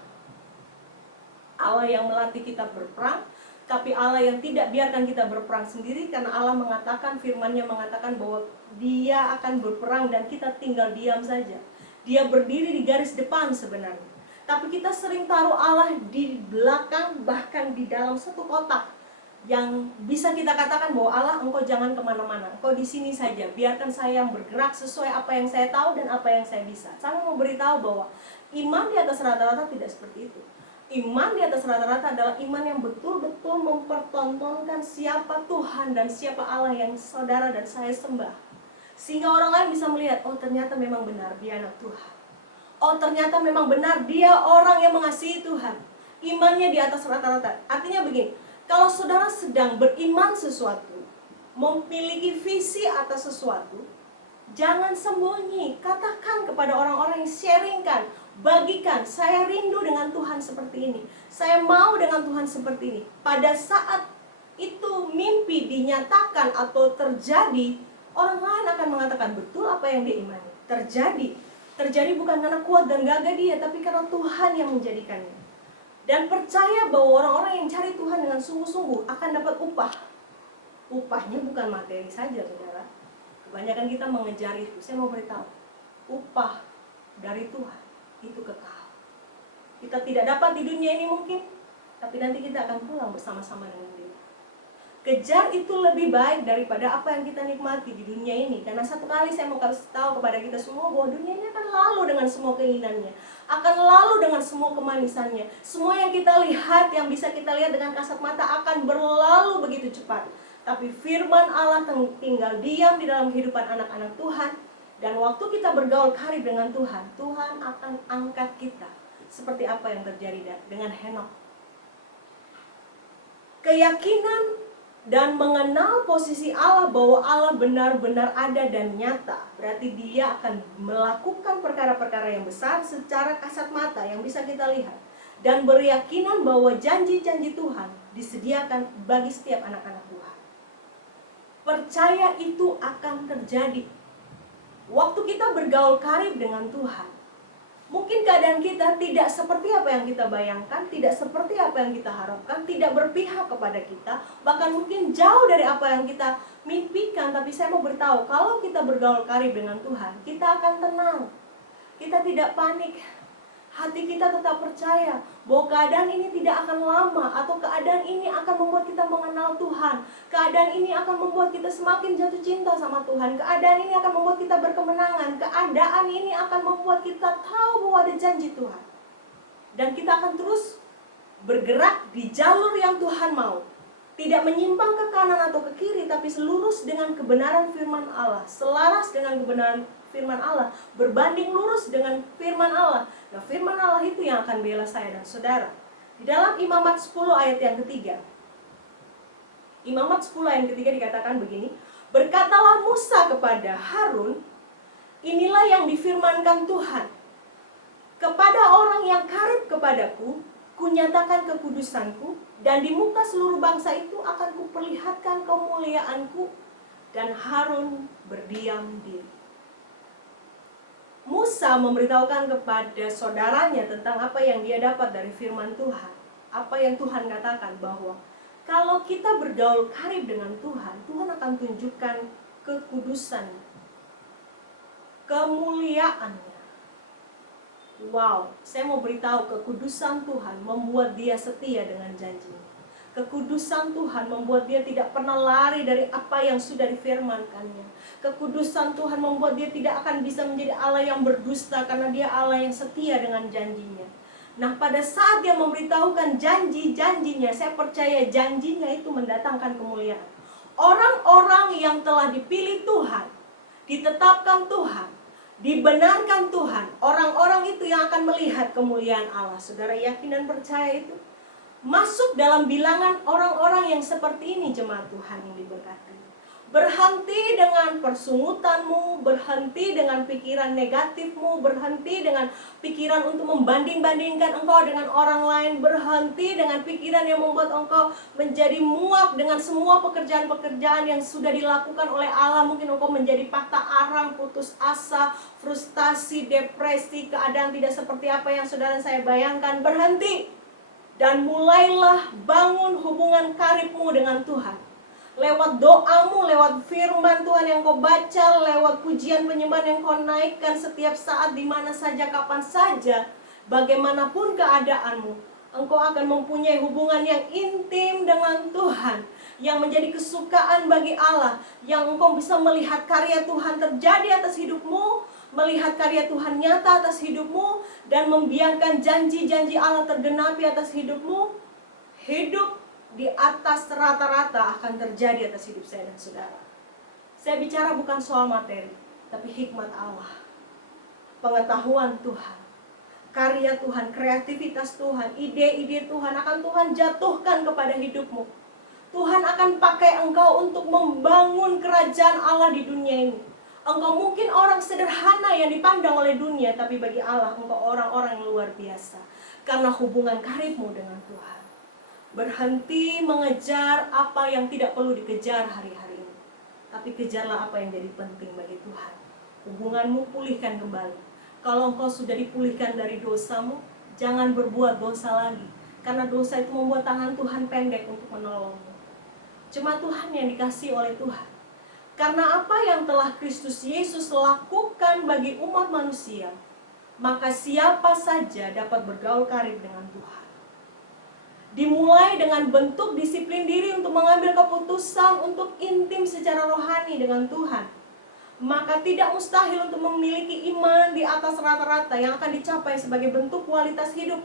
Allah yang melatih kita berperang, tapi Allah yang tidak biarkan kita berperang sendiri, karena Allah mengatakan, firman-Nya mengatakan bahwa Dia akan berperang dan kita tinggal diam saja. Dia berdiri di garis depan sebenarnya. Tapi kita sering taruh Allah di belakang, bahkan di dalam satu kotak, yang bisa kita katakan bahwa Allah, engkau jangan kemana-mana, engkau di sini saja, biarkan saya yang bergerak sesuai apa yang saya tahu dan apa yang saya bisa. Saya mau beritahu bahwa iman di atas rata-rata tidak seperti itu. Iman di atas rata-rata adalah iman yang betul-betul mempertontonkan siapa Tuhan dan siapa Allah yang saudara dan saya sembah. Sehingga orang lain bisa melihat, oh ternyata memang benar dia anak Tuhan. Oh ternyata memang benar dia orang yang mengasihi Tuhan. Imannya di atas rata-rata. Artinya begini, kalau saudara sedang beriman sesuatu, memiliki visi atas sesuatu, jangan sembunyi. Katakan kepada orang-orang yang sharingkan, bagikan, saya rindu dengan Tuhan seperti ini, saya mau dengan Tuhan seperti ini. Pada saat itu mimpi dinyatakan atau terjadi, orang lain akan mengatakan, betul apa yang dia imani. Terjadi bukan karena kuat dan gagah dia, tapi karena Tuhan yang menjadikannya. Dan percaya bahwa orang-orang yang cari Tuhan dengan sungguh-sungguh akan dapat upah. Upahnya bukan materi saja, saudara. Kebanyakan kita mengejar itu. Saya mau beritahu, upah dari Tuhan itu kekal. Kita tidak dapat di dunia ini mungkin, tapi nanti kita akan pulang bersama-sama dengan Dia. Kejar itu lebih baik daripada apa yang kita nikmati di dunia ini. Karena satu kali saya mau kasih tahu kepada kita semua bahwa dunia ini akan lalu dengan semua keinginannya, akan lalu dengan semua kemanisannya. Semua yang kita lihat, yang bisa kita lihat dengan kasat mata akan berlalu begitu cepat. Tapi firman Allah tinggal diam di dalam kehidupan anak-anak Tuhan. Dan waktu kita bergaul karib dengan Tuhan, Tuhan akan angkat kita. Seperti apa yang terjadi dengan Henokh. Keyakinan dan mengenal posisi Allah, bahwa Allah benar-benar ada dan nyata, berarti Dia akan melakukan perkara-perkara yang besar secara kasat mata yang bisa kita lihat. Dan berkeyakinan bahwa janji-janji Tuhan disediakan bagi setiap anak-anak Tuhan. Percaya itu akan terjadi. Waktu kita bergaul karib dengan Tuhan, mungkin keadaan kita tidak seperti apa yang kita bayangkan, tidak seperti apa yang kita harapkan, tidak berpihak kepada kita, bahkan mungkin jauh dari apa yang kita mimpikan. Tapi saya mau beritahu, kalau kita bergaul karib dengan Tuhan, kita akan tenang. Kita tidak panik. Hati kita tetap percaya bahwa keadaan ini tidak akan lama, atau keadaan ini akan membuat kita mengenal Tuhan. Keadaan ini akan membuat kita semakin jatuh cinta sama Tuhan. Keadaan ini akan membuat kita berkemenangan. Keadaan ini akan membuat kita tahu bahwa ada janji Tuhan. Dan kita akan terus bergerak di jalur yang Tuhan mau. Tidak menyimpang ke kanan atau ke kiri, tapi selurus dengan kebenaran firman Allah. Selaras dengan kebenaran firman Allah, berbanding lurus dengan firman Allah. Nah, firman Allah itu yang akan bela saya dan saudara. Di dalam Imamat 10 ayat yang ketiga, Imamat 10 ayat yang ketiga dikatakan begini, berkatalah Musa kepada Harun, inilah yang difirmankan Tuhan, kepada orang yang karib kepadaku, kunyatakan kekudusanku, dan di muka seluruh bangsa itu akan kuperlihatkan kemuliaanku. Dan Harun berdiam diri. Musa memberitahukan kepada saudaranya tentang apa yang dia dapat dari firman Tuhan. Apa yang Tuhan katakan, bahwa kalau kita bergaul karib dengan Tuhan, Tuhan akan tunjukkan kekudusan, kemuliaannya. Wow, saya mau beritahu, kekudusan Tuhan membuat dia setia dengan janjinya. Kekudusan Tuhan membuat dia tidak pernah lari dari apa yang sudah difirmankannya. Kekudusan Tuhan membuat dia tidak akan bisa menjadi Allah yang berdusta, karena dia Allah yang setia dengan janjinya. Nah, pada saat dia memberitahukan janji-janjinya, saya percaya janjinya itu mendatangkan kemuliaan. Orang-orang yang telah dipilih Tuhan, ditetapkan Tuhan, dibenarkan Tuhan, orang-orang itu yang akan melihat kemuliaan Allah. Saudara yakin dan percaya itu? Masuk dalam bilangan orang-orang yang seperti ini, jemaat Tuhan yang diberkati. Berhenti dengan persungutanmu, berhenti dengan pikiran negatifmu, berhenti dengan pikiran untuk membanding-bandingkan engkau dengan orang lain, berhenti dengan pikiran yang membuat engkau menjadi muak dengan semua pekerjaan-pekerjaan yang sudah dilakukan oleh Allah. Mungkin engkau menjadi patah arang, putus asa, frustasi, depresi, keadaan tidak seperti apa yang saudara saya bayangkan. Berhenti dan mulailah bangun hubungan karibmu dengan Tuhan. Lewat doamu, lewat firman Tuhan yang kau baca, lewat pujian penyembahan yang kau naikkan setiap saat, di mana saja, kapan saja, bagaimanapun keadaanmu, engkau akan mempunyai hubungan yang intim dengan Tuhan, yang menjadi kesukaan bagi Allah, yang engkau bisa melihat karya Tuhan terjadi atas hidupmu, melihat karya Tuhan nyata atas hidupmu, dan membiarkan janji-janji Allah tergenapi atas hidupmu. Hidup di atas rata-rata akan terjadi atas hidup saya dan saudara. Saya bicara bukan soal materi, tapi hikmat Allah, pengetahuan Tuhan, karya Tuhan, kreativitas Tuhan, ide-ide Tuhan akan Tuhan jatuhkan kepada hidupmu. Tuhan akan pakai engkau untuk membangun kerajaan Allah di dunia ini. Engkau mungkin orang sederhana yang dipandang oleh dunia, tapi bagi Allah engkau orang-orang yang luar biasa, karena hubungan karibmu dengan Tuhan. Berhenti mengejar apa yang tidak perlu dikejar hari-hari ini, tapi kejarlah apa yang jadi penting bagi Tuhan. Hubunganmu pulihkan kembali. Kalau engkau sudah dipulihkan dari dosamu, jangan berbuat dosa lagi, karena dosa itu membuat tangan Tuhan pendek untuk menolongmu. Cuma Tuhan yang dikasihi oleh Tuhan. Karena apa yang telah Kristus Yesus lakukan bagi umat manusia, maka siapa saja dapat bergaul karib dengan Tuhan. Dimulai dengan bentuk disiplin diri untuk mengambil keputusan untuk intim secara rohani dengan Tuhan. Maka tidak mustahil untuk memiliki iman di atas rata-rata yang akan dicapai sebagai bentuk kualitas hidup.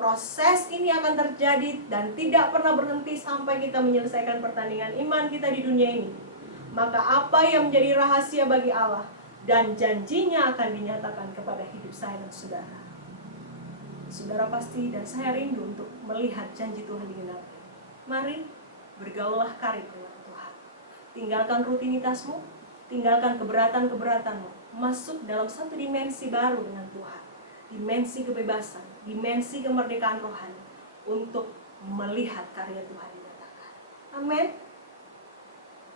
Proses ini akan terjadi dan tidak pernah berhenti sampai kita menyelesaikan pertandingan iman kita di dunia ini. Maka apa yang menjadi rahasia bagi Allah dan janjinya akan dinyatakan kepada hidup saya dan saudara. Saudara pasti dan saya rindu untuk melihat janji Tuhan digenapi. Mari bergaullah karib dengan Tuhan. Tinggalkan rutinitasmu, tinggalkan keberatan-keberatanmu, masuk dalam satu dimensi baru dengan Tuhan. Dimensi kebebasan, dimensi kemerdekaan rohani, untuk melihat karya Tuhan dinyatakan. Amin.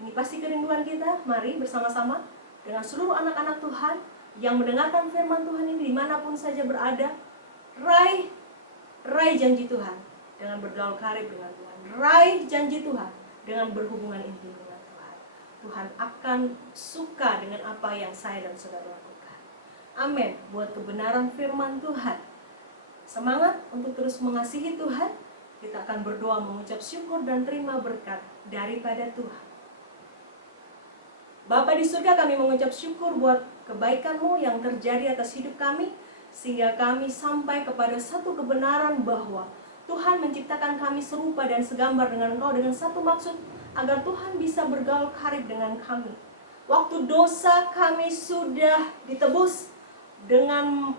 Ini pasti kerinduan kita. Mari bersama-sama dengan seluruh anak-anak Tuhan yang mendengarkan firman Tuhan ini dimanapun saja berada, raih janji Tuhan dengan bergaul karib dengan Tuhan. Raih janji Tuhan dengan berhubungan intim dengan Tuhan. Tuhan akan suka dengan apa yang saya dan saudara lakukan. Amin. Buat kebenaran firman Tuhan, semangat untuk terus mengasihi Tuhan. Kita akan berdoa, mengucap syukur dan terima berkat daripada Tuhan. Bapa di surga, kami mengucap syukur buat kebaikan-Mu yang terjadi atas hidup kami, sehingga kami sampai kepada satu kebenaran bahwa Tuhan menciptakan kami serupa dan segambar dengan Engkau dengan satu maksud, agar Tuhan bisa bergaul karib dengan kami. Waktu dosa kami sudah ditebus dengan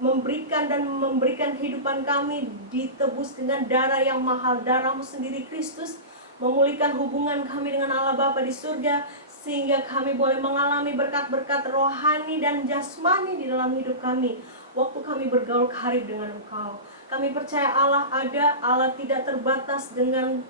memberikan kehidupan kami, ditebus dengan darah yang mahal, darah-Mu sendiri Kristus, memulihkan hubungan kami dengan Allah Bapa di surga, sehingga kami boleh mengalami berkat-berkat rohani dan jasmani di dalam hidup kami. Waktu kami bergaul karib dengan Engkau, kami percaya Allah ada, Allah tidak terbatas dengan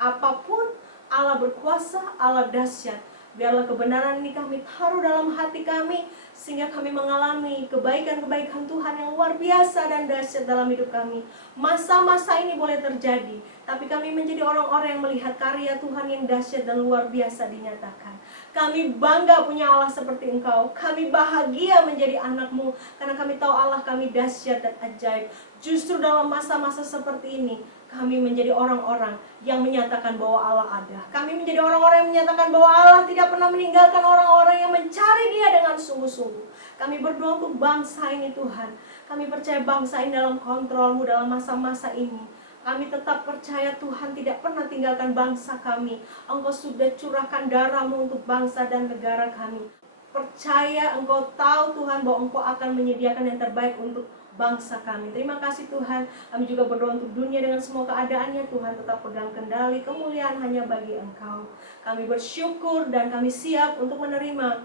apapun, Allah berkuasa, Allah dahsyat. Biarlah kebenaran ini kami taruh dalam hati kami, sehingga kami mengalami kebaikan-kebaikan Tuhan yang luar biasa dan dahsyat dalam hidup kami. Masa-masa ini boleh terjadi, tapi kami menjadi orang-orang yang melihat karya Tuhan yang dahsyat dan luar biasa dinyatakan. Kami bangga punya Allah seperti Engkau. Kami bahagia menjadi anak-Mu, karena kami tahu Allah kami dahsyat dan ajaib. Justru dalam masa-masa seperti ini, kami menjadi orang-orang yang menyatakan bahwa Allah ada. Kami menjadi orang-orang yang menyatakan bahwa Allah tidak pernah meninggalkan orang-orang yang mencari Dia dengan sungguh-sungguh. Kami berdoa untuk bangsa ini Tuhan. Kami percaya bangsa ini dalam kontrol-Mu dalam masa-masa ini. Kami tetap percaya Tuhan tidak pernah tinggalkan bangsa kami. Engkau sudah curahkan darah-Mu untuk bangsa dan negara kami. Percaya Engkau tahu Tuhan bahwa Engkau akan menyediakan yang terbaik untuk bangsa kami. Terima kasih Tuhan. Kami juga berdoa untuk dunia dengan semua keadaannya. Tuhan tetap pegang kendali, kemuliaan hanya bagi Engkau. Kami bersyukur dan kami siap untuk menerima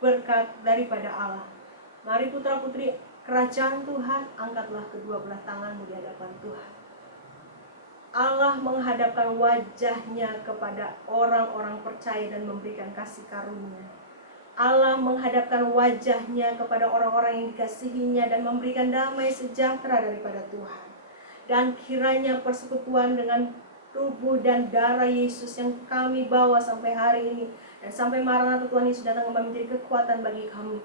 berkat daripada Allah. Mari putra putri kerajaan Tuhan, angkatlah kedua belah tanganmu di hadapan Tuhan. Allah menghadapkan wajahnya kepada orang-orang percaya dan memberikan kasih karunia. Allah menghadapkan wajahnya kepada orang-orang yang dikasihinya dan memberikan damai sejahtera daripada Tuhan. Dan kiranya persekutuan dengan tubuh dan darah Yesus yang kami bawa sampai hari ini dan sampai Maranatha Tuhan Yesus datang kembali menjadi kekuatan bagi kami.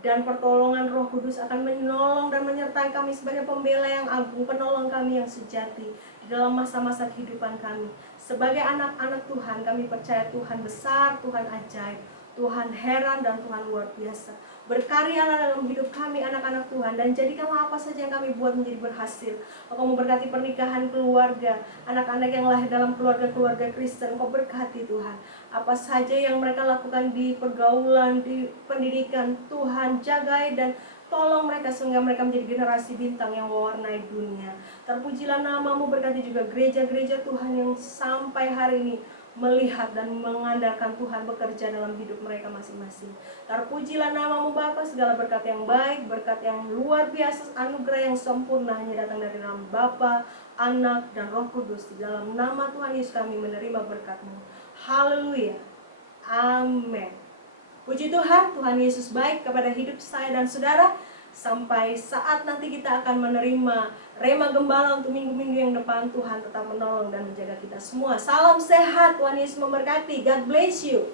Dan pertolongan Roh Kudus akan menolong dan menyertai kami sebagai pembela yang agung, penolong kami yang sejati di dalam masa-masa kehidupan kami. Sebagai anak-anak Tuhan, kami percaya Tuhan besar, Tuhan ajaib, Tuhan heran, dan Tuhan luar biasa. Berkaryalah dalam hidup kami anak-anak Tuhan, dan jadikanlah apa saja yang kami buat menjadi berhasil. Engkau memberkati pernikahan keluarga, anak-anak yang lahir dalam keluarga-keluarga Kristen. Engkau berkati Tuhan. Apa saja yang mereka lakukan di pergaulan, di pendidikan, Tuhan jagai dan tolong mereka sehingga mereka menjadi generasi bintang yang mewarnai dunia. Terpujilah nama-Mu, berkati juga gereja-gereja Tuhan yang sampai hari ini melihat dan mengandalkan Tuhan bekerja dalam hidup mereka masing-masing. Terpujilah nama-Mu Bapa, segala berkat yang baik, berkat yang luar biasa, anugerah yang sempurna hanya datang dari nama Bapa, Anak, dan Roh Kudus. Di dalam nama Tuhan Yesus kami menerima berkat-Mu. Haleluya. Amin. Puji Tuhan, Tuhan Yesus baik kepada hidup saya dan saudara. Sampai saat nanti kita akan menerima Rema Gembala untuk minggu-minggu yang depan, Tuhan tetap menolong dan menjaga kita semua. Salam sehat, Tuhan Yesus memberkati. God bless you.